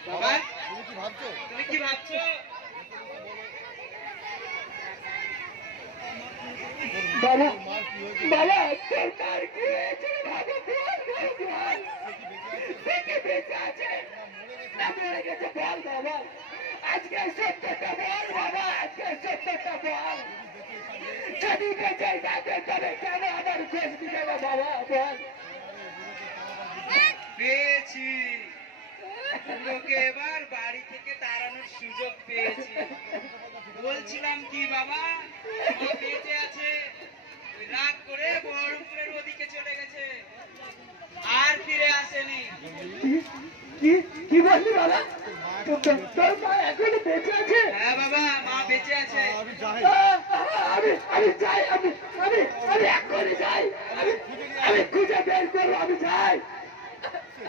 বাবা, তুমি কি ভাবছো? তুমি কি ভাবছো? বাবা মার কি হয়েছে? বাবা তোর মার কি হয়েছে বাবা? বল বল সে কি বেঁচে সে কি বেঁচে আছে? আছে না না মরে গেছে? মরে গেছে? বল বাবা, আজকে সত্যটা বল বাবা, আজকে সত্যটা বল। যদি বেঁচে থাকে তবে কেন আমার খোঁজ দিবে না বাবা? বল। পেয়েছি, বুড়োকে এবার বাড়ি থেকে তাড়ানোর সুযোগ পেয়েছি। বলছিলাম কি বাবা, মা বেঁচে আছে, ওই রাগ করে বহরমপুরের ওদিকে চলে গেছে, আর ফিরে আসেনি। কি কি বললি বাবা? তোর মা এখনো বেঁচে আছে? হ্যাঁ বাবা, মা বেঁচে আছে। আমি যাই। আমি যাই, আমি আমি আমি এক্ষুনি যাই, আমি খুঁজে বের করবো, আমি যাই।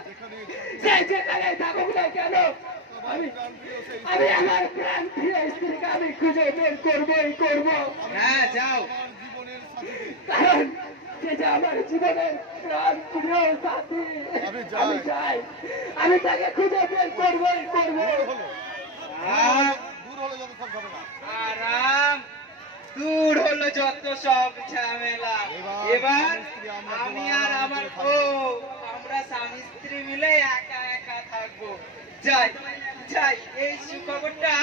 যেখানে সে যেখানে থাকুক না কেন আমি প্রাণপ্রিয় সেই আমি আমার প্রাণ প্রিয় স্ত্রীকে আমি খুঁজে বের করবই করব, হ্যাঁ যাও। আমার জীবনের সাথীকে কারণ সে যে আমার জীবনের প্রাণ প্রিয় সাথী। আমি যাই। আমি চাই আমি তাকে খুঁজে বের করবই করব। দূর হলো যত সব ঝামেলা। আরাম, দূর হলো যত সব ঝামেলা। এবার আমি আর আমার বউ, আমরা স্বামী স্ত্রী মিলে একা একা থাকবো। যাই যাই, এই সুখবরটা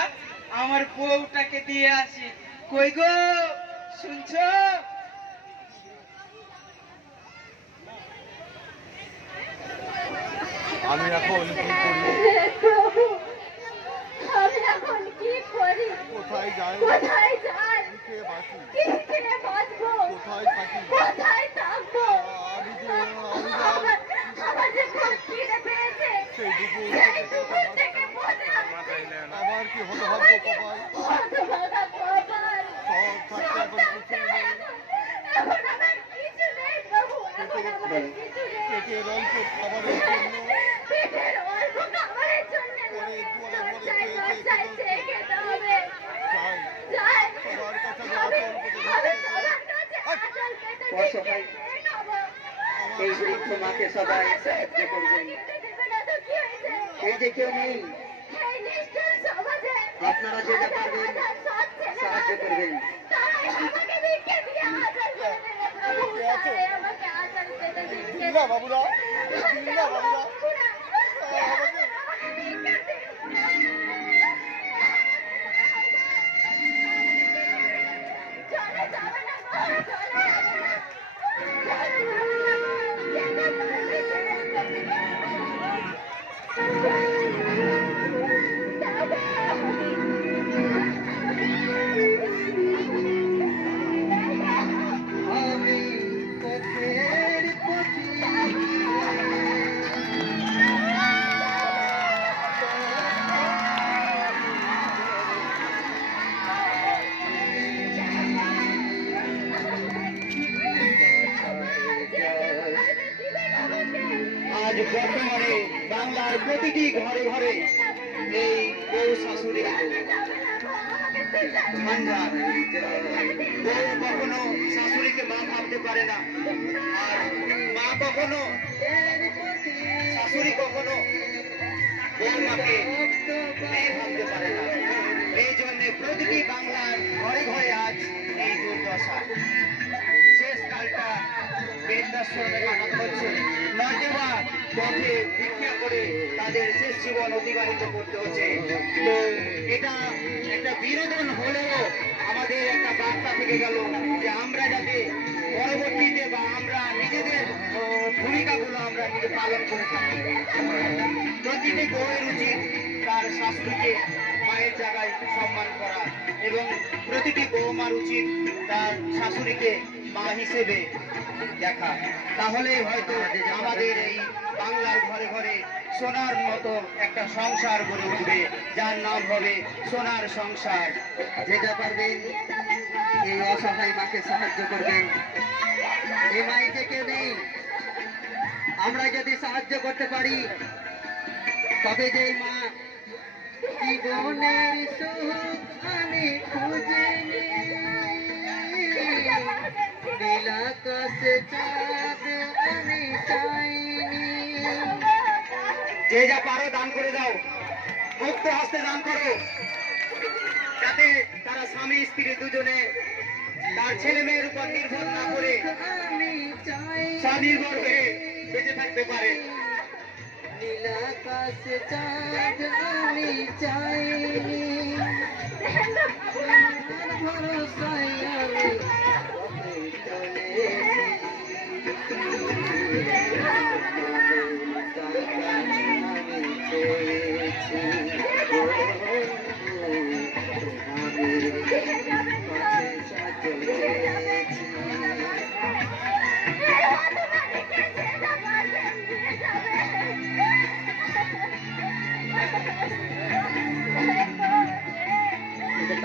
আমার বউটাকে দিয়ে আসি। কই গো, শুনছো? আমি এখন কি করি, প্রভু, আমি এখন কি করি? কোথায় যাই, কোথায় যাই? কি খেয়ে বাঁচি, কি খেয়ে বাঁচবো? কোথায় থাকি, কোথায় থাকবো? আমি যে আমার যে খুব খিদে পেয়েছে, সেই দুপুর থেকে মনে হচ্ছে আমার কি হতভাগ্য কপাল, হতভাগা কপাল। সব থাকতে এখন কিছু নেই। এখন আমার কিছু নেই প্রভু, এখন আমার কিছু নেই। পেটের অল্প খাবারের জন্য পেটের অল্প খাবারের জন্য লজ্জায় লজ্জায় চেয়ে খেতে হবে। চাই যাই, সবার কাছে আমি আমি সবার কাছে আঁচল পেতে অসহায় চেয়ে খাবো। এই বৃদ্ধ মাকে সবাই সাহায্য করবেন। খেতে দেবে না তো কি হয়েছে? এই যে কেউ নেই, এই নিষ্ঠুর সমাজে আপনারা যেটা পারবেন হাজার সৎ ছেলে সাহায্য আছে। করবেন। তারাই আমাকে ভিক্ষে দিয়ে আঁচল পেতে দেবে প্রভু। তারাই আমাকে আঁচল পেতে ভিক্ষে দিন না বাবুরা, দিন না বাবুরা, আমি পথের পথি আজ বর্তমানে বাংলার প্রতিটি ঘরে ঘরে এই বউ শাশুড়ি ঝঞ্ঝাট। বউ কখনো শাশুড়িকে মা ভাবতে পারে না, আর মা কখনো শাশুড়ি কখনো বউর মাকে মেয়ে ভাবতে পারে না। এই জন্য প্রতিটি বাংলার ঘরে ঘরে আজ এই দুর্দশা। শেষ কালটা বৃদ্ধাশ্রমে কাটাতে হচ্ছে, নয়তোবা পথে ভিক্ষা করে তাদের শেষ জীবন অতিবাহিত করতে হচ্ছে। তো এটা একটা বিনোদন হলেও আমাদের একটা বার্তা থেকে গেল যে আমরা যাতে পরবর্তীতে বা আমরা নিজেদের ভূমিকাগুলো আমরা নিজে পালন করে থাকি। প্রতিটি বউয়ের উচিত তার শাশুড়িকে মায়ের জায়গায় সম্মান করা, এবং প্রতিটি বৌমার উচিত তার শাশুড়িকে মা হিসেবে দেখা। তাহলেই হয়তো আমাদের এই বাংলার ঘরে ঘরে সোনার মতো একটা সংসার গড়ে উঠবে, যার নাম হবে সোনার সংসার। যেটা পারবেন এই অসহায় মাকে সাহায্য করবেন। এই মাইকে কেউ নেই, আমরা যদি সাহায্য করতে পারি তবে যে মা জীবনের সুখ আমি খুঁজে নীল আকাশে চাঁদ আমি চাইনি। যে যা পারো দান করে দাও, মুক্ত হস্তে দান করো, যাতে তারা স্বামী স্ত্রী দুজনে তার ছেলে মেয়ের উপর নির্ভর না করে স্বনির্ভর হয়ে বেঁচে থাকতে পারে। নীল আকাশে চাঁদ আমি চাইনি, ভরসায় আমি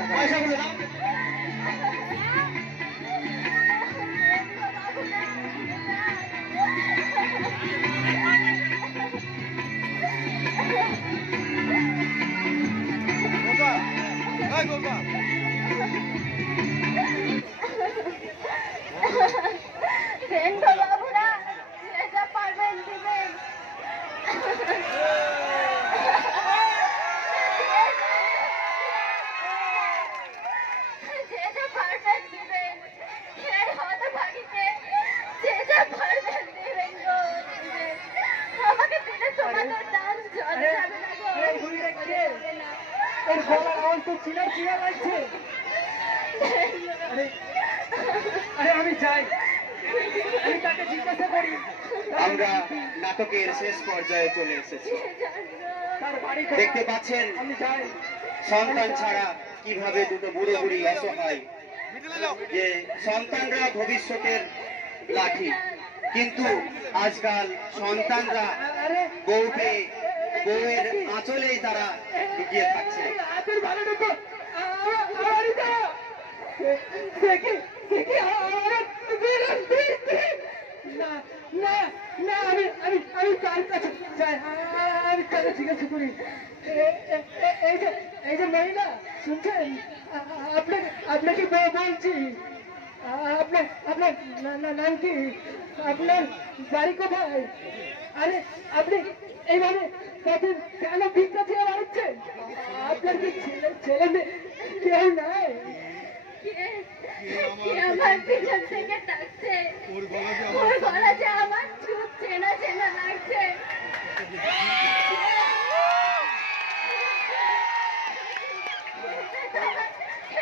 পয়সাগুলো দাও। এত চিনা চিনা লাগছে। আরে আরে আমি যাই, আমি তাকে জিজ্ঞাসা করি আমরা নাটকের শেষ পর্যায়ে চলে এসেছি। তার বাড়ি দেখতে কোথায়। পাচ্ছেন আমি যাই। সন্তান ছাড়া কিভাবে দুটো বুড়ো বুড়ি অসহায়, যে সন্তানরা ভবিষ্যতের লাঠি, কিন্তু আজকাল সন্তানরা আরে বউ পেয়ে বউয়ের আঁচলেই তারা লুকিয়ে থাকছে। হাতের ভালো ঢুকো, আমারই তো দেখি দেখি না না না, আমি কার কাছে যাই, আমি কাছে জিজ্ঞাসা করি। এই যে মহিলা শুনছেন, আপনাকে বলছি, আপনার নাম কি, আপনার বাড়ি কোথায়? আরে আপনি এইভাবে পথে কেন ভিক্ষা চেয়ে বাড়াচ্ছেন? আপনার কি ছেলে মেয়ে কেউ নাই? কে আমার পিছন থেকে ডাকছে, ওর গলা যে আমার খুব চেনা চেনা লাগছে।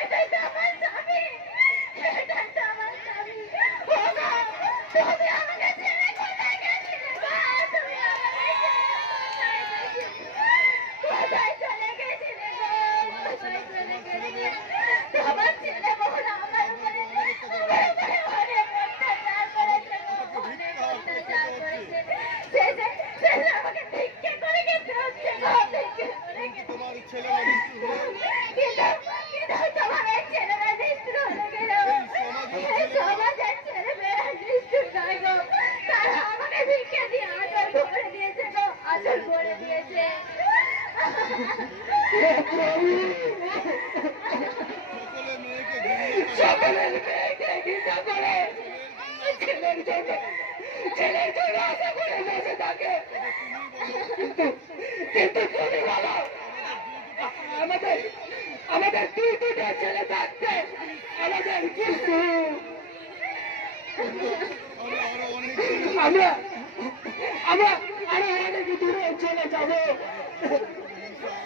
এটাই তো আমার স্বামী, এটাই তো আমার স্বামী। ও মা, তুমি আমাকে ছেড়ে কোথায় গেছিলে মা? তুমি আমাকে কোথায় চলে গেছিলে গো? কোথায় চলে গেছিলে? আমার ছেলে বউরা আমার উপরে অনেক অত্যাচার করেছে গো, অনেক অত্যাচার করেছে। শেষে আমাকে ভিক্ষে করে খেতে হচ্ছে গো, ভিক্ষে করে খেতে। তোমার ছেলে অনিষ্ট হয়ে কিন্তু তোমার এই ছেলেরা নিষ্ঠুর হয়ে গেল। এই সমাজের ছেলেমেয়েরা নিষ্ঠুর নয় গো, তারা আমাকে ভিক্ষে দিয়ে আঁচল ভরে দিয়েছে গো, আঁচল ভরে দিয়েছে। সকলের মেয়েকে ঘৃণা করে, সকলের মেয়েকে ছেলের জন্য আশা করে বসে থাকে, কিন্তু তুমি বলো, আমাদের দুটো ছেলে থাকতে আমাদের কিন্তু আমরা আরো অনেক দূরে চলে যাব,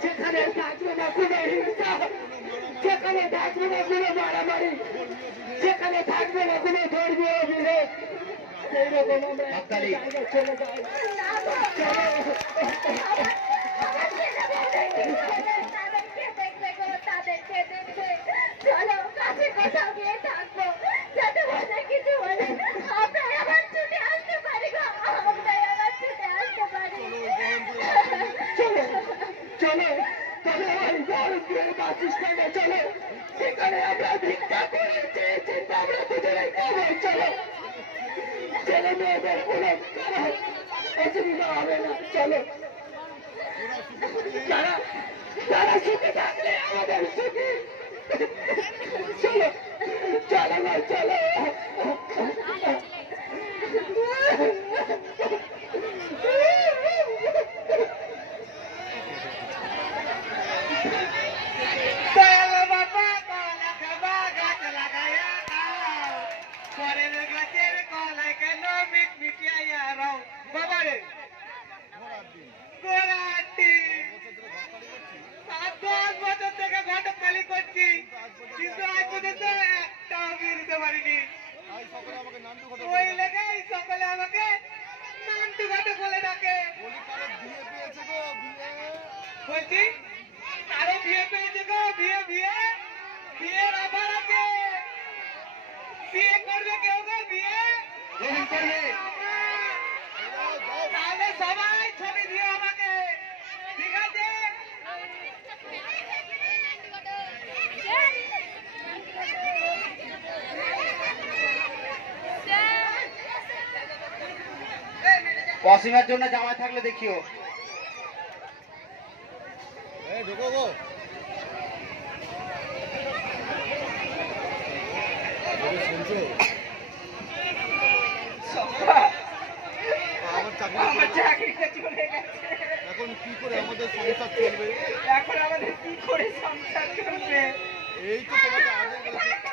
যেখানে থাকবে না কোনো হিংসা, যেখানে থাকবে না কোনো মারামারি, যেখানে থাকবে না কোনো ধর্মীয় বিরোধ, সেইরকম আমরা একটা জায়গায় চলে যাই। না গো, আমার ছেলে বউদেরকে তাদেরকে দেখবে গো, তাদেরকে দেখবে। চলো কাছে কোথাও গিয়ে থাকবো, যাতে মনে কিছু হলে আমরাই আবার ছুটে আসতে পারি গো, আমরাই আবার ছুটে আসতে পারি। চলো চলো, তবে ওই গরমপুরের বাসস্ট্যান্ডে চলো, সেখানে আমরা ভিক্ষা করে চেয়েছি, আমরা দুজনেই খাবো। চলো, ছেলে মেয়েদের কোনো অসুবিধা হবে না। চলো, তারা সুখে থাকলে আমাদের সুখী। চলো চলো ভাই, চলো। চলো বাবা, কলা খাবা, গাছ লাগাইয়া দাও। পরের গাছের কলায় কেন মিটমিটিয়াইয়া রও? বাবা রে, গোড়াটি 10 বছর থেকে ঘটক খালি করছি, কিন্তু আজ পর্যন্ত একটাও বিয়ে দিতে পারিনি। তাই সকলে আমাকে নান্টু ঘটক ওই লেগেই সকলে আমাকে নান্টু ঘটক বলে ডাকে। বলি, কারো বিয়ে পেয়েছে গো, বিয়ে। বলছি কারো বিয়ে পেয়েছে গো, বিয়ে বিয়ে বিয়ের অফার আছে। বিয়ে করবে কেউ গো? বিয়ে করবে। তাহলে সবাই ছবি দিও আমাকে, ঠিক আছে? অসীমের জন্য জামাই থাকলে দেখিও। এই ঢোকো গো। শুনছো? আমার চাকরি আমার চাকরিটা চলে গেছে, এখন কি করে আমাদের সংসার চলবে? এখন আমাদের কি করে সংসার চলবে? এই তো তোমাকে আগে বলেছি,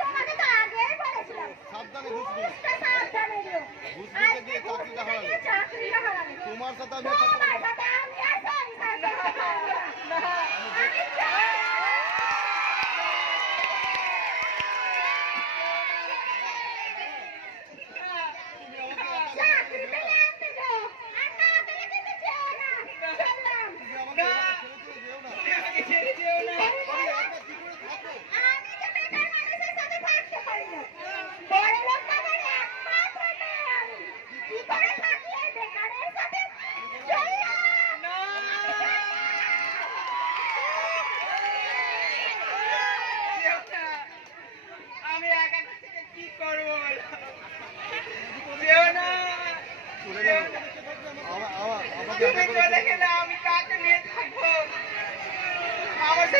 তোমাকে তো আগেই বলেছিলাম, সাবধানে ঘুষবি। বুঝতে সাবধানে দিও। ঘুষ নিতে গিয়ে চাকরিটা হারালে। চাকরিটা হারালে। তোমার সাথে আমি তোমার সাথে আমি আর সংসার করতে পারবো না। আমি চাই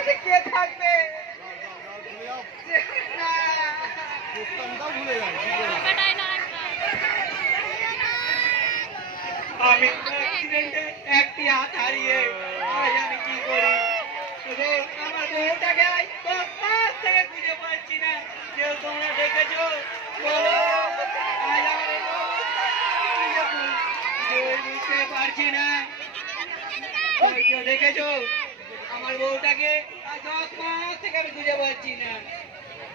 কাছে কে থাকবে চলে যাও না প্রস্তাবটাও ভুলে যাও কি করে? আমি অ্যাক্সিডেন্টে একটি হাত হারিয়ে আজ আমি কি করি আমার বউটাকে আজ 10 মাস থেকে খুঁজে পাচ্ছি না কেউ তোমরা দেখেছো বলো আজ আমার এই অবস্থা বুঝতে পারছি না ওই কেউ দেখেছো আমার বউটাকে আজ 10 মাস থেকে আমি খুঁজে পাচ্ছি না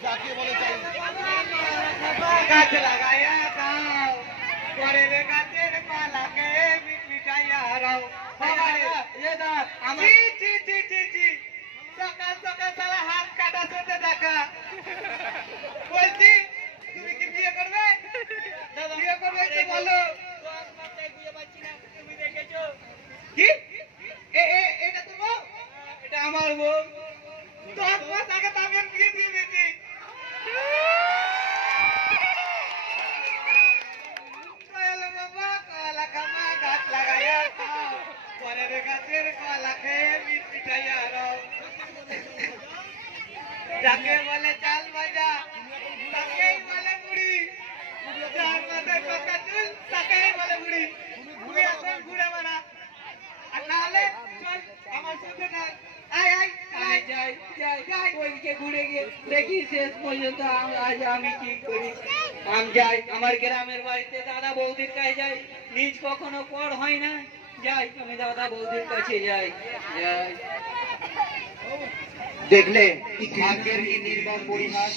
যাকে বলে চাই গাছ লাগাইয়া খাও পরের গাছের পালাকে মিটাইয়া রাও সকাল সকাল সারা হাত কাটা সাথে দেখা বলছি তুমি কি বিয়ে করবে বিয়ে করবে তো বলো বিয়ে পাচ্ছি না তুমি দেখেছো কি এটা তো বউ এটা আমার বউ 10 মাস আগে তো আমি ওর বিয়ে দিয়ে দিয়েছি কলা বাবা কলা খামা গাছ লাগাইয়া খাও পরের গাছের কলা খেয়ে মিটাইয়া রাও যাকে বলে চাল ভাজা তাকেই বলে মুড়ি যার মাথায় পাকা চুল তাকেই বলে মুড়ি তুমি এখন ঘুরে বেড়া আর নাহলে চল আমার সাথে থাক আয় আয় আয় যাই যাই যাই ওইদিকে ঘুরে গিয়ে দেখি শেষ পর্যন্ত আজ আমি কি করি আমি যাই আমার গ্রামের বাড়িতে দাদা বৌদির কাছে যাই নিজ কখনো পর হয় না যাই আমি দাদা বৌদির কাছে যাই যাই দেখলে ভাগ্যের কি নির্মম পরিহাস।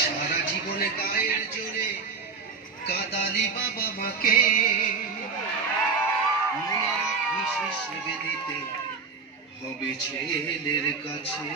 সারা জীবনে গায়ের জোরে কাদালি বাবা মাকে মনে রাখিস দিতে হবে ছেলের কাছে।